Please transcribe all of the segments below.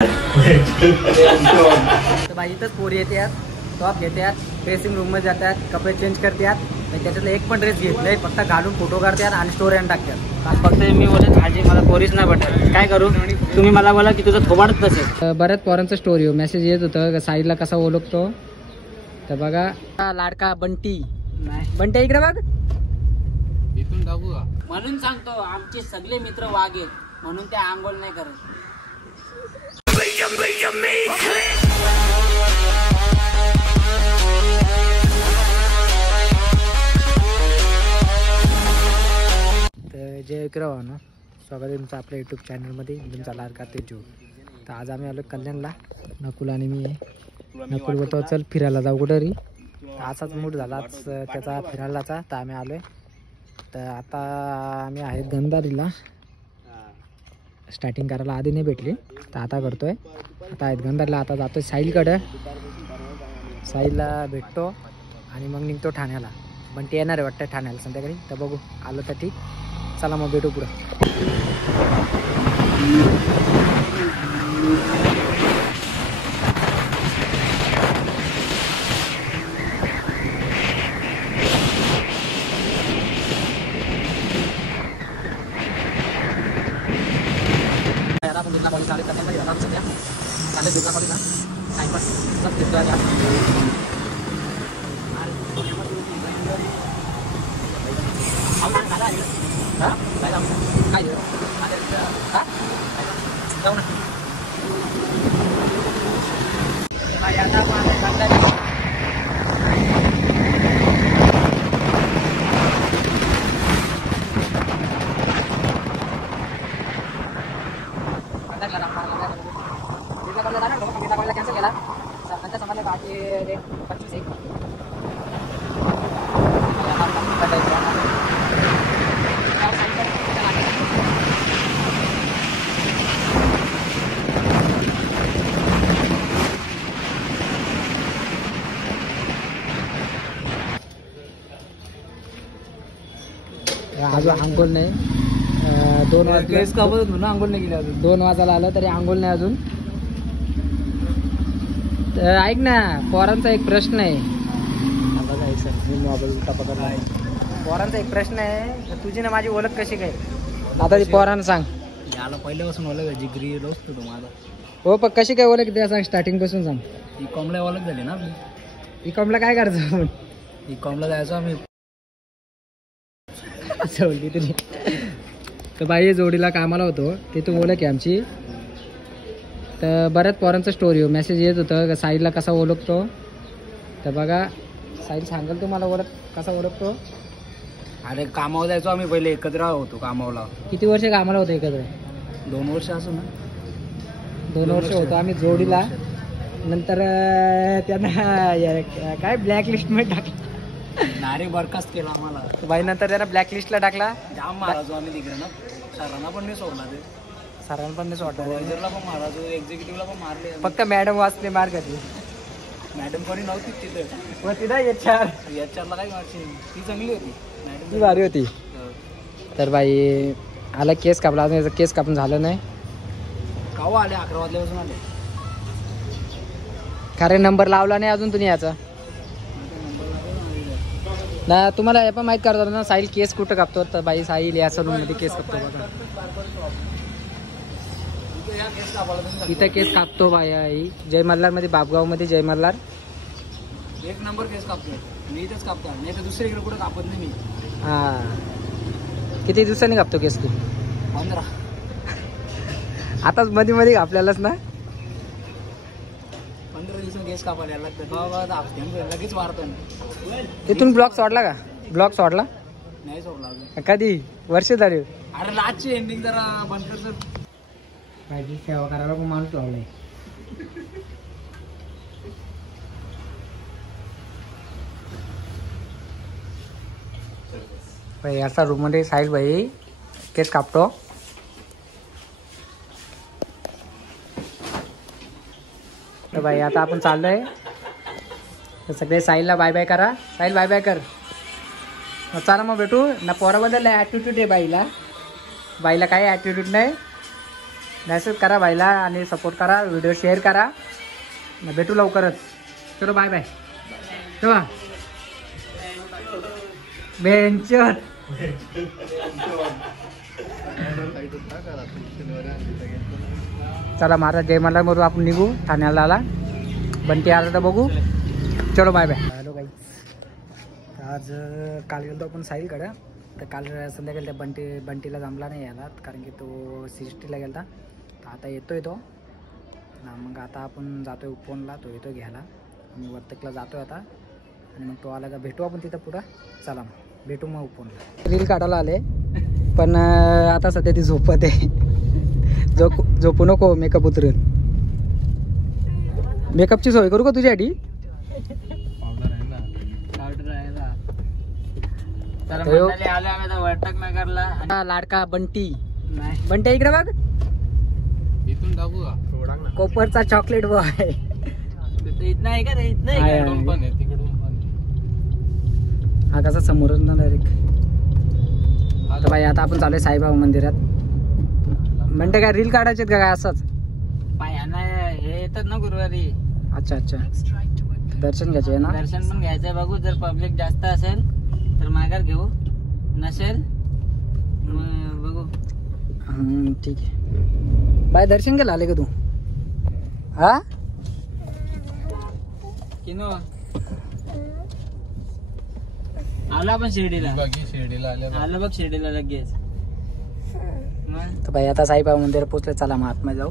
तर बाई इथंच पोरी येतात, टॉप घेतात, ड्रेसिंग रूम मध्ये जातात, कपडे चेंज करतात, त्याच्यातलं एक पण ड्रेस घेत नाही, फक्त घालून फोटो काढतात आणि स्टोरी टाकतात. फक्त मी बोलत आजी मला पोरीच नाही पटत, काय करू? तुम्ही मला बोला की तुझं थोबाडच तसे. बऱ्याच पोरांचं स्टोरी मेसेज येत होतं साईडला कसा ओळखतो. तर बघा लाडका बंटी, बंटी इकडे बघ. इथून दाखवू का? म्हणून सांगतो आमचे सगळे मित्र वाघ आहेत, म्हणून ते आंघोळ नाही करत. तर जय विक्रम ना, स्वागत आहे तुमचं आपल्या यूट्यूब चॅनलमध्ये. तुमचा लाडका तेजू. तर आज आम्ही आलो कल्याणला, नकुल आणि मी. नकुल बोलतो चल फिरायला जाऊ कुठं. असाच मूड झाला आज त्याचा फिरायलाचा, तर आम्ही आलोय. तर आता आम्ही आहेत गंधारीला. स्टार्टिंग करायला आधी नाही भेटली, तर आता करतोय. आता आहेत गंधारीला, आता जातोय साहिलकडं. साहिलला भेटतो आणि मग निघतो ठाण्याला. पण ते येणार आहे वाटतं ठाण्याला संध्याकाळी, तर बघू आलं तर ठीक. चला मग भेटू पुढं. कॅन्सल केला नंतर समजलं का ते 25 आहे. अजून आंघोळ नाही, 2 वाजता आंघोळ नाही केली अजून. 2 वाजायला आलं तरी आंघोळ नाही अजून. तर ऐक ना, पोरांचा एक प्रश्न आहे. पोरांचा एक प्रश्न आहे, तुझी ना माझी ओळख कशी काय? आता ती पोरांना सांग. याला पहिल्यापासून ओळख जिगरी दोस्त तो माझा. हो पण कशी काय ओळख त्या सांग, स्टार्टिंग पासून सांग. ई कॉमला ओळख झाली ना आपली. ई कॉमला काय करायचं? ई कॉमला जायचो आम्ही. तर बाई जोडीला कामाला होतो, तिथून ओळख आहे आमची. तर बऱ्याच पोरांचं स्टोरी मेसेज येत होतं साहिलला कसा ओळखतो. तर बघा साहिल सांगेल तुम्हाला ओळख कसा ओळखतो. अरे कामावर जायचो आम्ही पहिले, एकत्र होतो कामावला. किती वर्ष कामाला होतो एकत्र? 2 वर्ष असो ना. 2 वर्ष होतो आम्ही जोडीला. नंतर त्यांना काय ब्लॅक लिस्ट मध्ये टाकलं, डायरेक्ट बरखास्त केला आम्हाला. बाई नंतर त्यांना ब्लॅक लिस्टला टाकला. जाम मारायचो आम्ही तिकडे ना. सरांना पण नाही सोडला ते. सरांना पण नाही सोडला. पण मारायचो, एक्झिक्युटिव्हला पण मारले. फक्त मॅडम वाचले मार घातली. मॅडम कोणी नव्हती तिथे. मग तिथं HR ला काय मारची, ती चांगली होती मॅडम, ती भारी होती. तर बाई आला केस कापला, अजून याचा केस कापून झालं नाही. केव्हा आले? 11 वाजल्यापासून आले. खरे नंबर लावला नाही अजून तुम्ही याचा ना. तुम्हाला हे पण माहीत करतो ना साहिल केस कुठं कापतो. तर बाई साहिल या सलून मध्ये केस कापतो बघा. इथं केस कापतो बाई जय मल्हार मध्ये, बापगाव मध्ये जय मल्हार. 1 नंबर केस कापतोय मी, इथंच कापतो. नाही तर दुसरीकडे कुठं कापत नाही मी. हा किती दिवसांनी कापतो केस तू? 15. आताच मध्ये मध्ये आपल्यालाच ना 15 दिवसांनी केस कापायला लागतं. लगेच वाढतो. तिथून ब्लॉक सोडला का? ब्लॉक सोडला नाही सोडला अजून. कधी? वर्ष झाली. अरे लास्टची एंडिंग जरा बंद करतो. माझी सेवा करायला पण माणूस लावलाय. याचा रूम मध्ये साहिल भाई केस कापतो. तर भाई आता आपण चाललोय. तर सगळे साहिलला बाय बाय करा. साहिल बाय बाय कर. चला मग भेटू ना. पोराबद्दल ॲटिट्यूड आहे बाईला. बाईला काही ॲटिट्यूड नाही. मेसेज करा भाईला आणि सपोर्ट करा, व्हिडिओ शेअर करा. भेटू लवकरच. चलो बाय बाय. तेव्हा बेंचर चला महाराज जय मला मरू आपण निघू ठाण्याला. आला बंटी आला तर बघू. चलो बाय बाय. हॅलो गाई. आज काल गेलो आपण साहिलकडे. तर काल संध्याकाळी त्या बंटीला जमला नाही यायला कारण की तो CSTला गेला. तर आता येतोय तो. मग आता आपण जातोय उपवनला. तो येतो घ्यायला. आम्ही वर्तकला जातोय आता. आणि मग तो आला का भेटू आपण तिथं पुढं. चला मग भेटू मग उपवनला. रील काढायला आले पण आता सध्या ती झोपत आहे. झोपू नको मेकअप उतरेल. मेकअपची सोय करू का तुझ्यासाठी? वर्तक नगरला लाडका बंटी. बंटी इकडे बघ. इथून टाकू का? कोपरचा चॉकलेट बॉय. इथं आहे का रे? इथं आहे का? पण आहे तिकडून पण. हा कसा समोरून ना डायरेक्ट. आता बाई आता आपण चालूय साईबाबा मंदिरात. म्हणते काय रील काढायचे का काय असंच? हे येतात ना गुरुवारी. अच्छा अच्छा दर्शन घ्यायचे ना. दर्शन पण घ्यायचंय बघू. जर पब्लिक जास्त असेल तर माघार घेऊ. नसेल बघू. ठीक आहे. बाय दर्शन घ्यायला आले का तू? हा किनो आला पण शिर्डीला. आलं बघ शिर्डीला लगेच. तर भाई आता साईबाबा मंदिरात पोहोचले. चला मग आतमध्ये जाऊ.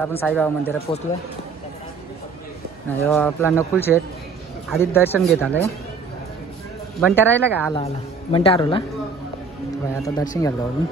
आपण साईबाबा मंदिरात पोहोचलो. नाही आपला नकुल शेठ आधीच दर्शन घेत आलंय. बंट्या राहिला का? आला आला बंट्या आरोला. भाई आता दर्शन घ्यायला जाऊ.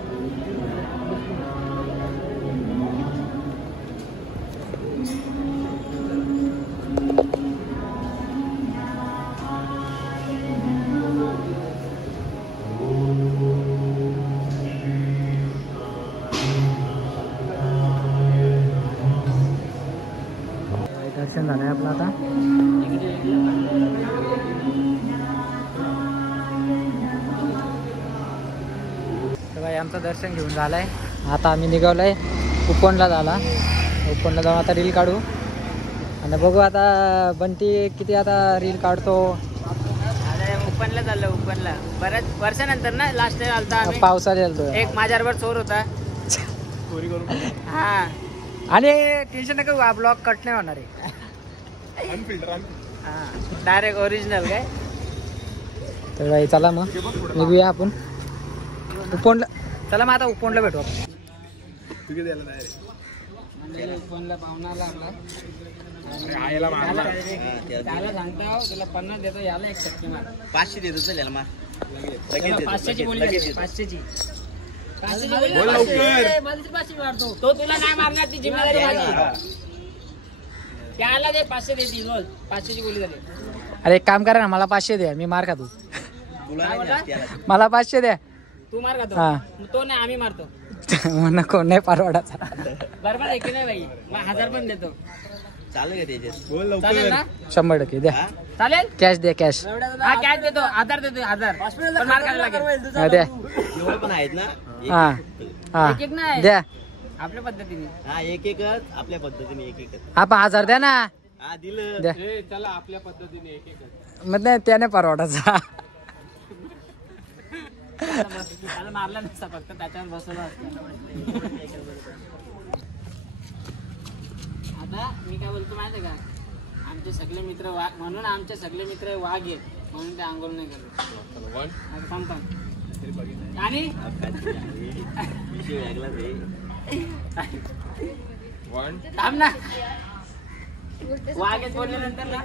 दर्शन झालंय आपलं आता. तर भाई आमचं दर्शन घेऊन झालंय. आता आम्ही निघालोय उपवनला झाला. उपवनला जाऊन आता रील काढू. आणि बघू आता बंटी किती आता रील काढतो. उपनला चाललं. उपनला बऱ्याच वर्षानंतर ना. लास्ट टाइम आलता पावसाळ्यात गेलतो. एक माझ्यावर चोर होता. हा आणि टेन्शन नका ब्लॉग कट नाही होणार आहे. डायरेक्ट ओरिजिनल काय. तर भाई चला मग निघूया आपण उपवनला. चला मग आता उपवनला भेटू आपण. उपवनला पाहुणा लागला. त्याला सांगतो तुला 50 देतो. याला 1 टक्के मार. 500 देतो. चल मार. 500ची बोली. 500ची मारतो तो. तुला नाही मारणार. ती जिम्मेदारी माझी. त्याला दे 500 देतील. बोल 500ची बोली झाली. अरे एक काम करा ना मला 500 द्या. मी मार खातो. मला 500 द्या. तू मार खातो. हा तो नाही आम्ही मारतो. नको नाही परवडाचा. बरोबर आहे की नाही भाई. मग 1000 पण देतो. चालेल ना? 100% द्या. चालेल. कॅश द्या कॅश. हा कॅश देतो. 1000 देतो. 1000 पण मार खायला लागेल. द्या. पण आहेत ना. हा हा एक एक नाही. द्या. आपल्या पद्धतीने. हा एक एकच आपल्या पद्धतीने एक एकच. आपण 1000 द्या ना. हा दिलं. द्या. चला आपल्या पद्धतीने एक एकच. मग नाही त्याने परवडाचा. त्याला मारला नसता फक्त त्याच्यावर बसवला असता. आता मी काय बोलतो माहिती का. आमचे सगळे मित्र वाघ म्हणून आमचे सगळे मित्र वाघ आहेत म्हणून ते आंघोळ नाही करत. थांब आणि थांब ना. वाघ आहेत बोलल्यानंतर ना.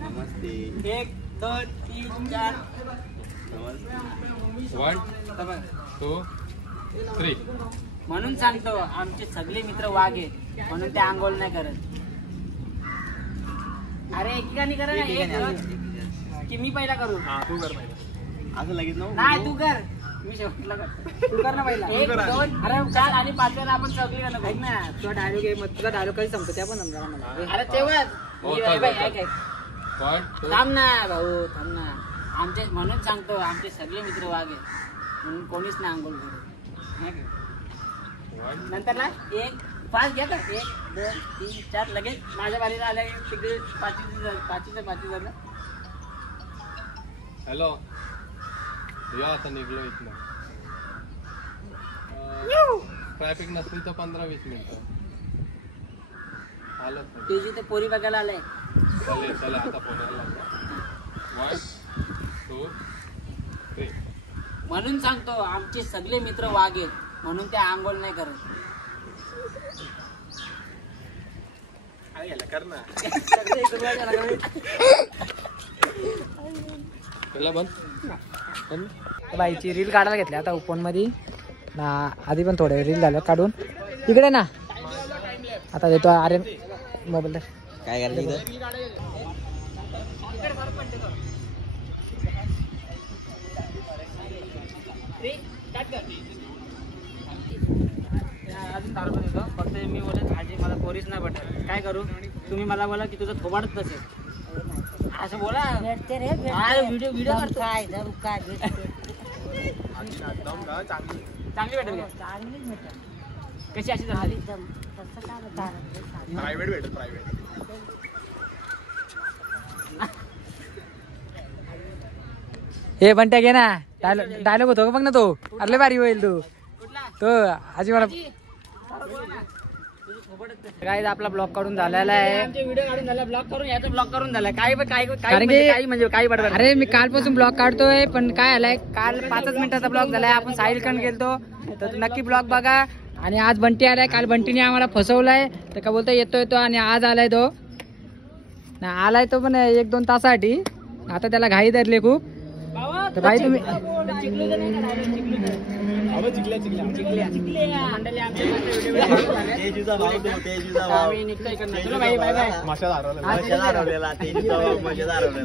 नमस्ते. 1 2 3 4. 1 2 3. म्हणून सांगतो आमचे सगळे मित्र वाघ आहेत म्हणून ते आंघोळ नाही करत. अरे एकेकानी करा ना. एक की मी पहिला करू. तू कर असं लगेच नाही तू कर. मी शेवटला करतो. तू कर ना पहिला. 1 2 अरे 4 आणि 5 वेळा आपण सगळी करणार. ऐक ना तुझा डायलॉग आहे. मग तुझा डायलॉग कधी संपतो त्या पण समजा मला. अरे तेव्हा थांब ना भाऊ. थांब ना. आमचे म्हणून सांगतो आमचे सगळे मित्र वाघ आहेत म्हणून कोणीच नाही आंघोळ करत. नंतर ना 1 5 घ्या का 1 2 3 4 लगेच माझ्या बारीला आल्या तिकडे 5 झालं. हॅलो या आता निघलो इथलं. ट्रॅफिक नसली तर 15-20 मिनिटं आलो. तुझी ते पोरी बघायला आलाय. चले आता पोरायला 1 2 3. म्हणून सांगतो आमचे सगळे मित्र वाघ आहेत म्हणून ते आंघोळ नाही करत. कर ना बाईची रील काढायला घेतली आता ओपन मध्ये ना. आधी पण थोडे रील झालं काढून. इकडे ना आता देतो अरे मोबाईल काय करायचं इथं. अजून दारू पण देतो. फक्त मी बोलत आजी मला पोरीच नाही पटत. काय करू तुम्ही मला बोला की तुझं थोबाडच नसेल असं बोला. व्हिडिओ करतो चांगली भेटेल का? कशी अशी झाली प्रायव्हेट भेटेल प्रायव्हेट. हे बंट्या घे ना. डायलॉग होतो का बघ ना तो. अरे भारी होईल तो आजी मला. काय आपला ब्लॉग काढून झालेला आहे. व्हिडिओ काढून झाला ब्लॉग करून याचा ब्लॉग करून झाला. काही कारण की म्हणजे काही बडबड. अरे मी कालपासून ब्लॉग काढतोय पण काय आलाय काल 5 मिनिटाचा ब्लॉग झालाय. आपण साहिलकडे गेलतो तर नक्की ब्लॉग बघा. आणि आज बंटी आलाय. काल बंटीने आम्हाला फसवलाय तर का बोलतो येतो आणि आज आलाय तो ना. आलाय तो पण 1-2 तासासाठी. आता त्याला घाई धरली खूप. तर भाई तुम्ही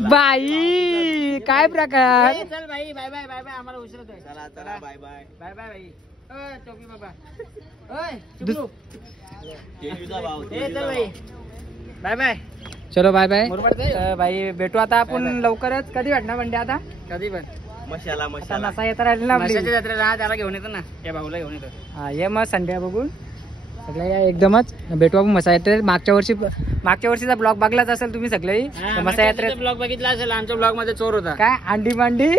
बाई काय प्रकार. चल भाई बाय बाय बाय बाय आम्हाला उशीर होतोय. चला बाय बाय बाय बाय भाई. चौकी बाबा चल भाई बाय बाय. चलो बाय बाय. भाई भेटू आता आपण लवकरच. कधी भेटणार बंटी आता. कधी पण मशाला आता नसा येता राहिली ना आपली. मशाच्या जत्रेला त्याला घेऊन येतो ना. त्या भाऊला घेऊन येतो. हा ये मग संडे बघून सगळे या एकदमच भेटू आपण मसा यात्रेत. मागच्या वर्षीचा ब्लॉग बघलाच असेल तुम्ही सगळे. मसा यात्रेत ब्लॉग बघितला असेल. आमच्या ब्लॉग मध्ये चोर होता. काय अंडी मांडी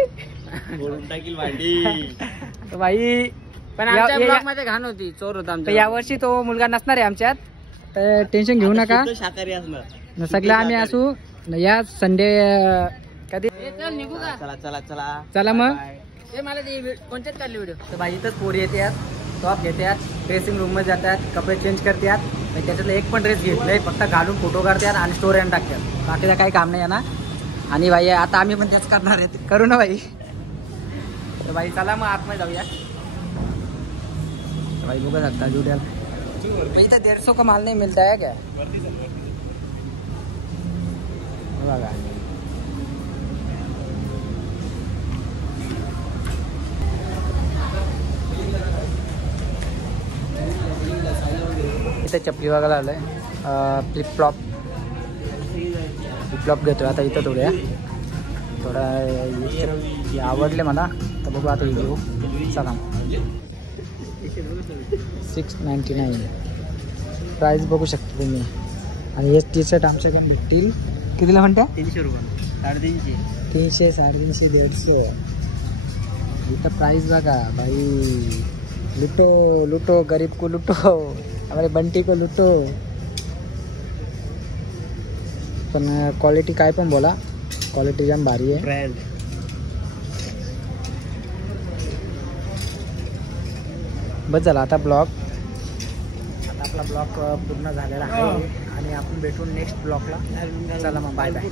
टाकील भांडी. तर भाई पण आमच्या ब्लॉग मध्ये घाण होती. चोर होता आमच्या. या वर्षी तो मुलगा नसणार आहे आमच्यात तर टेन्शन घेऊ नका. शाकाहारी असणार सगळं आम्ही असू या संडे कधी. चल निघू का. चला मग. ते मला ते कोणत्यात काढले व्हिडिओ. तर भाई इथंच पोरी येतात टॉप घेतात ड्रेसिंग रूम मध्ये जातात कपडे चेंज करतात. त्याच्यातलं एक पण ड्रेस घेतलाय फक्त घालून फोटो काढतात आणि स्टोरी टाकतात. बाकीचं काही काम नाही आहे ना. आणि भाई आता आम्ही पण तेच करणार आहेत. करू ना भाई. तर भाई चला मग आतमध्ये जाऊया. भाई बघा सकता जुडियाला भाई इथं 150 का माल नाही मिळता है क्या. बघा इथे चपली बघायला आलोय. फ्लिपफ्लॉप घेतोय आता इथं थोड्या आवडले मला तर बघू आता घेऊ. चला 699 प्राईस बघू शकता तुम्ही. आणि हे टी शर्ट आमच्याकडे भेटतील कितीला म्हणता. 300 रुपये 350. 300 350 150. इथं प्राईस बघा भाई. लुटो गरीब को लुटो हमारे बंटी को लुटो. पण क्वालिटी काय पण बोला क्वालिटी जाम भारी आहे. ब्रँड बस झाला आता आपला ब्लॉग पूर्ण झालेला आहे. आणि आपण भेटू नेक्स्ट ब्लॉगला. चला मग बाय बाय.